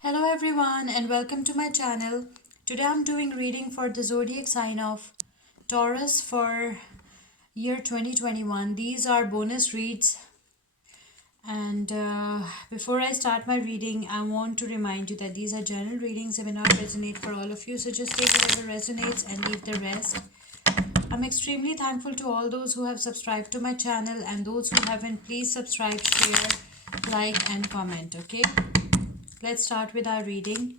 Hello everyone and welcome to my channel. Today I'm doing reading for the zodiac sign of Taurus for year 2021. These are bonus reads and before I start my reading I want to remind you that these are general readings. They may not resonate for all of you, so just take whatever resonates and leave the rest. I'm extremely thankful to all those who have subscribed to my channel, and those who haven't, please subscribe, share, like and comment. Okay, let's start with our reading.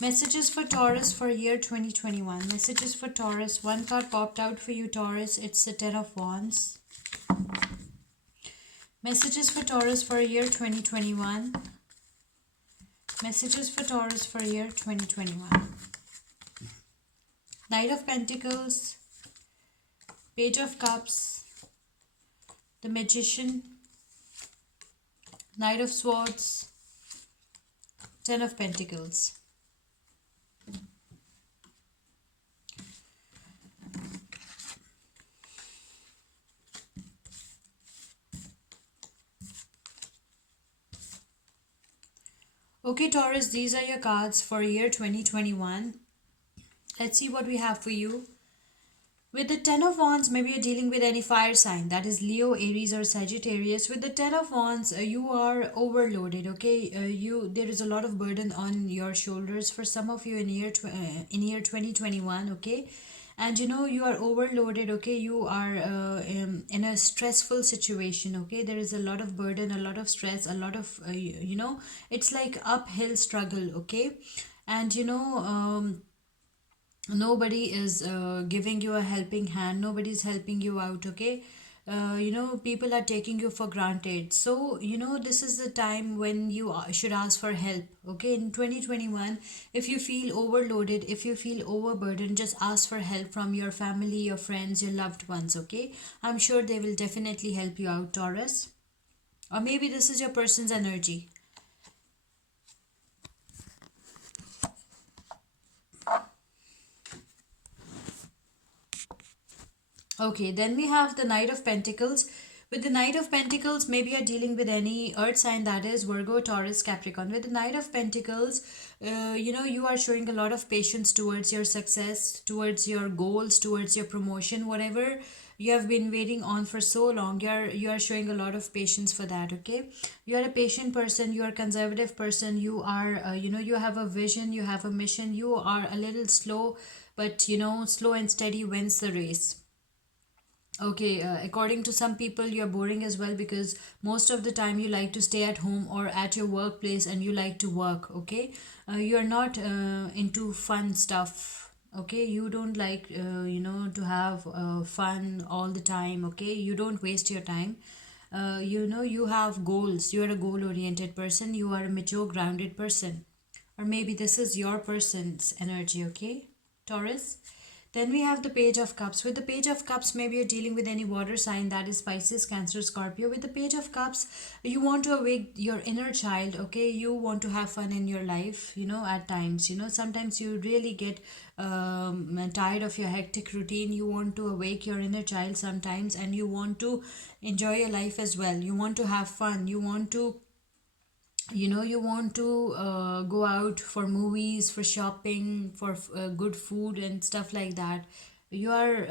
Messages for Taurus for year 2021. Messages for Taurus. One card popped out for you, Taurus. It's the Ten of Wands. Messages for Taurus for year 2021. Messages for Taurus for year 2021. Knight of Pentacles. Page of Cups. The Magician. Knight of Swords. Ten of Pentacles. Okay, Taurus, these are your cards for year 2021. Let's see what we have for you. With the Ten of Wands, maybe you're dealing with any fire sign, that is Leo, Aries, or Sagittarius. With the Ten of Wands, you are overloaded. Okay, there is a lot of burden on your shoulders for some of you in year 2021. Okay, and you are overloaded. Okay, you are in a stressful situation. Okay, there is a lot of burden, a lot of stress, a lot of it's like uphill struggle. Okay, and nobody is giving you a helping hand, nobody is helping you out. Okay, people are taking you for granted, so this is the time when you should ask for help. Okay, in 2021, if you feel overloaded, if you feel overburdened, just ask for help from your family, your friends, your loved ones. Okay, I'm sure they will definitely help you out, Taurus. Or maybe this is your person's energy. Okay, then we have the Knight of Pentacles. With the Knight of Pentacles, maybe you're dealing with any earth sign, that is Virgo, Taurus, Capricorn. With the Knight of Pentacles, you are showing a lot of patience towards your success, towards your goals, towards your promotion, whatever you have been waiting on for so long. You are showing a lot of patience for that. Okay, you are a patient person. You are a conservative person. You are you have a vision. You have a mission. You are a little slow, but slow and steady wins the race. Okay, according to some people, you're boring as well, because most of the time you like to stay at home or at your workplace and you like to work. Okay, you're not into fun stuff. Okay, you don't like to have fun all the time. Okay, you don't waste your time. You have goals. You are a goal oriented person. You are a mature, grounded person, or maybe this is your person's energy. Okay, Taurus. Then we have the Page of Cups. With the Page of Cups, maybe you're dealing with any water sign, that is Pisces, Cancer, Scorpio. With the Page of Cups, you want to awake your inner child. Okay, you want to have fun in your life. At times, sometimes you really get tired of your hectic routine. You want to awake your inner child sometimes, and you want to enjoy your life as well. You want to have fun. You want to go out for movies, for shopping, for good food and stuff like that. You are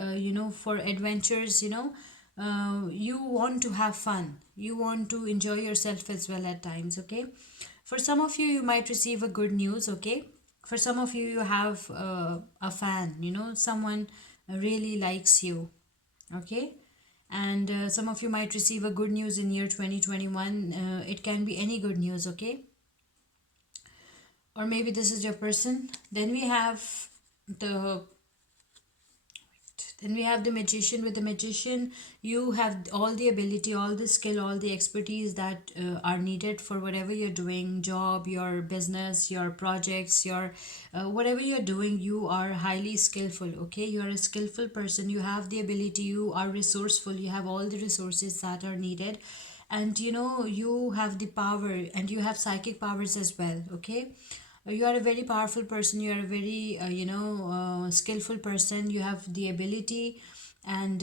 for adventures. You want to have fun, you want to enjoy yourself as well at times. Okay, for some of you, you might receive a good news. Okay, for some of you, you have a fan, someone really likes you. Okay, and some of you might receive a good news in year 2021. It can be any good news. Okay, or maybe this is your person. The then we have the magician. With the magician, you have all the ability, all the skill, all the expertise that are needed for whatever you're doing, job, your business, your projects, your whatever you're doing. You are highly skillful. Okay, you are a skillful person. You have the ability, you are resourceful, you have all the resources that are needed, and you have the power, and you have psychic powers as well. Okay, you are a very powerful person. You are a very skillful person. You have the ability, and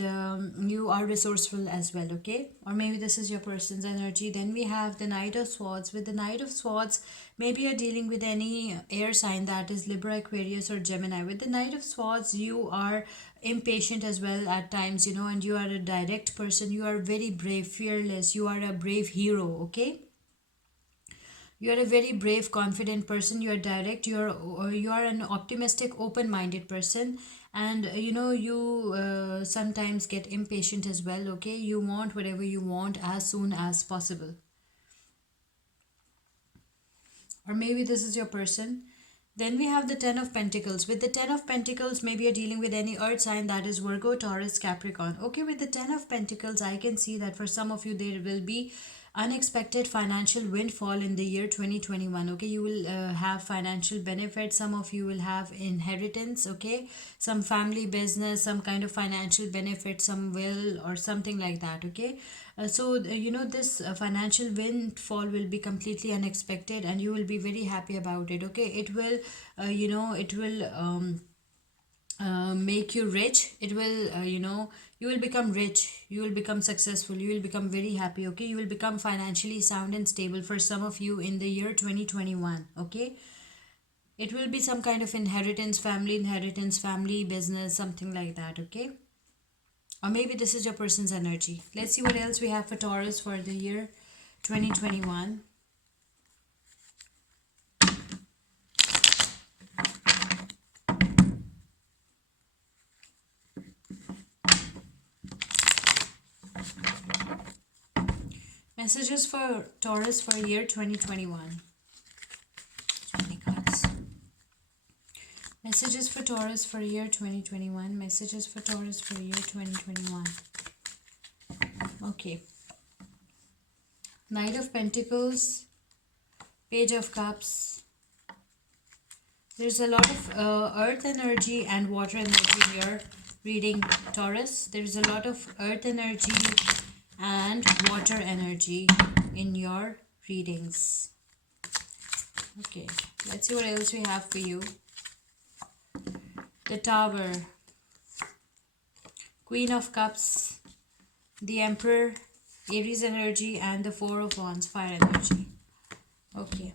you are resourceful as well, okay? Or maybe this is your person's energy. Then we have the Knight of Swords. With the Knight of Swords, maybe you're dealing with any air sign, that is Libra, Aquarius, or Gemini. With the Knight of Swords, you are impatient as well at times, and you are a direct person. You are very brave, fearless. You are a brave hero, okay? You are a very brave, confident person. You are direct. You are an optimistic, open-minded person, and you sometimes get impatient as well. Okay, you want whatever you want as soon as possible. Or maybe this is your person. Then we have the Ten of Pentacles. With the Ten of Pentacles, maybe you're dealing with any earth sign, that is Virgo, Taurus, Capricorn. Okay, with the Ten of Pentacles, I can see that for some of you, there will be unexpected financial windfall in the year 2021. Okay, you will have financial benefits. Some of you will have inheritance. Okay, some family business, some kind of financial benefit, some will or something like that. Okay, this financial windfall will be completely unexpected, and you will be very happy about it. Okay, it will make you rich. It will you will become rich, you will become successful, you will become very happy. Okay, you will become financially sound and stable for some of you in the year 2021. Okay, it will be some kind of inheritance, family business, something like that. Okay, or maybe this is your person's energy. Let's see what else we have for Taurus for the year 2021. Messages for Taurus for year 2021. 20 cards. Messages for Taurus for year 2021. Messages for Taurus for year 2021. Okay. Knight of Pentacles, Page of Cups. There's a lot of earth energy and water energy here reading Taurus. There's a lot of earth energy and water energy in your readings. Okay, let's see what else we have for you. The Tower, Queen of Cups, the Emperor, Aries energy, and the Four of Wands, fire energy. Okay.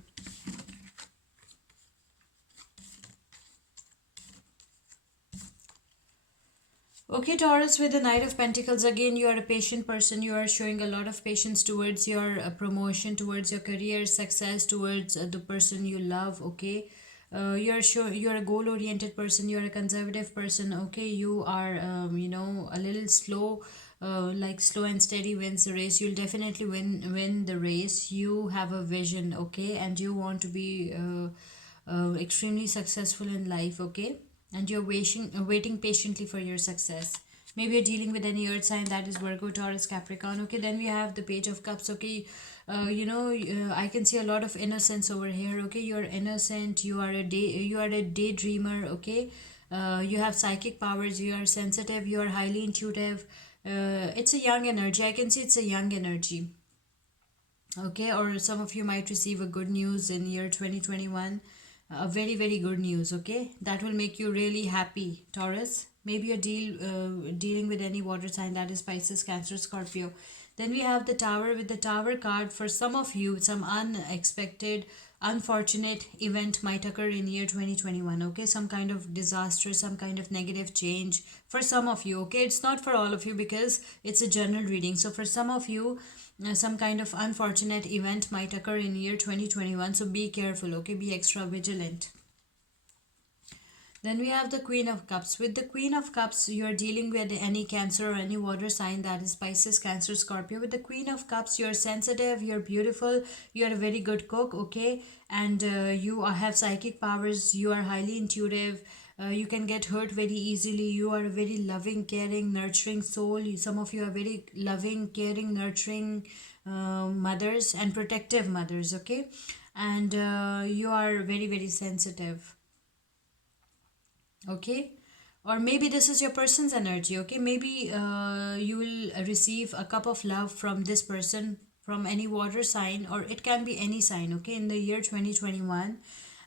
Okay, Taurus, with the Knight of Pentacles, again, you are a patient person. You are showing a lot of patience towards your promotion, towards your career success, towards the person you love. Okay, you're a goal-oriented person. You're a conservative person. Okay, you are a little slow. Like slow and steady wins the race. You'll definitely win the race. You have a vision, okay, and you want to be extremely successful in life, okay, and you're waiting patiently for your success. Maybe you're dealing with any earth sign, that is Virgo, Taurus, Capricorn. Okay, then we have the Page of Cups. Okay, I can see a lot of innocence over here. Okay, you're innocent. You are a daydreamer. Okay, you have psychic powers. You are sensitive. You are highly intuitive. It's a young energy. I can see it's a young energy. Okay, or some of you might receive a good news in year 2021, a very very good news. Okay, that will make you really happy, Taurus. Maybe you're dealing with any water sign, that is Pisces, Cancer, Scorpio. Then we have the Tower. With the Tower card, for some of you, some unexpected unfortunate event might occur in year 2021. Okay, some kind of disaster, some kind of negative change for some of you. Okay, it's not for all of you because it's a general reading. So for some of you, some kind of unfortunate event might occur in year 2021, so be careful. Okay, be extra vigilant. Then we have the Queen of Cups. With the Queen of Cups, you are dealing with any Cancer or any water sign, that is Pisces, Cancer, Scorpio. With the Queen of Cups, you're sensitive, you're beautiful, you're a very good cook, okay, and have psychic powers. You are highly intuitive. You can get hurt very easily. You are a very loving, caring, nurturing soul. Some of you are very loving, caring, nurturing mothers and protective mothers, okay, and you are very very sensitive. Okay, or maybe this is your person's energy. Okay, maybe you will receive a cup of love from this person, from any water sign, or it can be any sign. Okay, in the year 2021,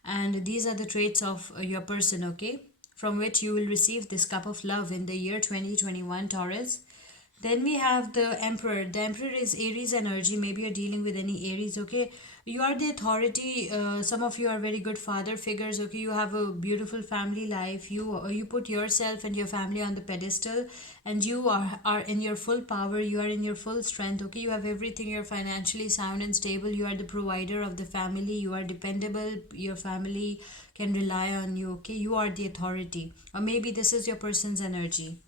and these are the traits of your person. Okay, from which you will receive this cup of love in the year 2021, Taurus. Then we have the Emperor. The Emperor is Aries energy. Maybe you're dealing with any Aries, okay? You are the authority. Some of you are very good father figures, okay? You have a beautiful family life. You put yourself and your family on the pedestal, and you are in your full power. You are in your full strength, okay? You have everything. You're financially sound and stable. You are the provider of the family. You are dependable. Your family can rely on you, okay? You are the authority. Or maybe this is your person's energy.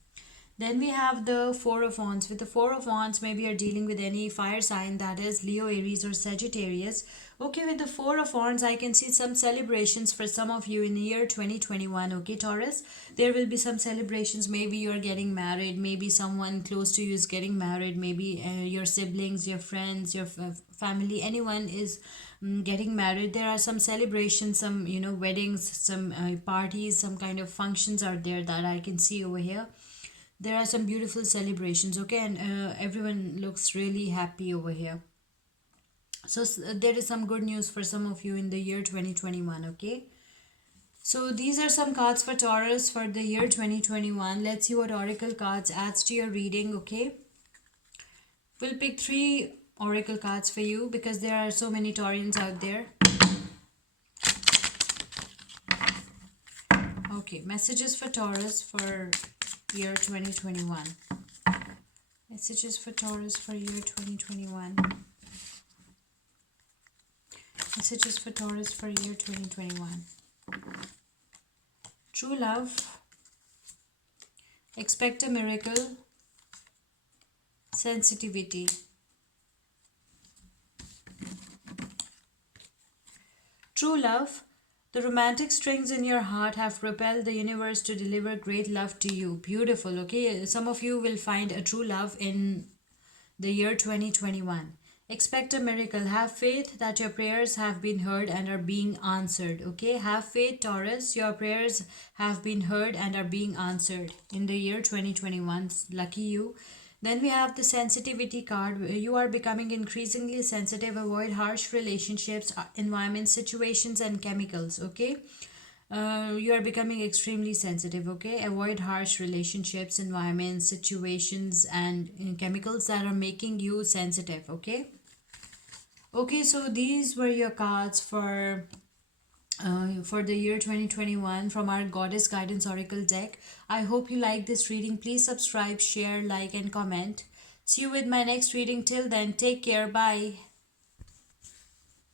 Then we have the Four of Wands. With the Four of Wands, maybe you're dealing with any fire sign, that is Leo, Aries, or Sagittarius. Okay, with the Four of Wands, I can see some celebrations for some of you in the year 2021. Okay, Taurus, there will be some celebrations. Maybe you're getting married. Maybe someone close to you is getting married. Maybe your siblings, your friends, your family, anyone is getting married. There are some celebrations, some weddings, some parties, some kind of functions are there that I can see over here. There are some beautiful celebrations, okay, and everyone looks really happy over here. So there is some good news for some of you in the year 2021, okay. So these are some cards for Taurus for the year 2021. Let's see what oracle cards adds to your reading, okay. We'll pick 3 oracle cards for you because there are so many Taurians out there. Okay, messages for Taurus for year 2021. Messages for Taurus for year 2021. Messages for Taurus for year 2021. True love. Expect a miracle. Sensitivity. True love. The romantic strings in your heart have propelled the universe to deliver great love to you. Beautiful, okay? Some of you will find a true love in the year 2021. Expect a miracle. Have faith that your prayers have been heard and are being answered, okay? Have faith, Taurus. Your prayers have been heard and are being answered in the year 2021. Lucky you. Then we have the sensitivity card. You are becoming increasingly sensitive. Avoid harsh relationships, environment, situations, and chemicals. Okay. You are becoming extremely sensitive. Okay. Avoid harsh relationships, environments, situations, and chemicals that are making you sensitive. Okay. Okay. So these were your cards for the year 2021 from our Goddess Guidance Oracle deck. I hope you like this reading. Please subscribe, share, like, and comment. See you with my next reading. Till then, take care. Bye.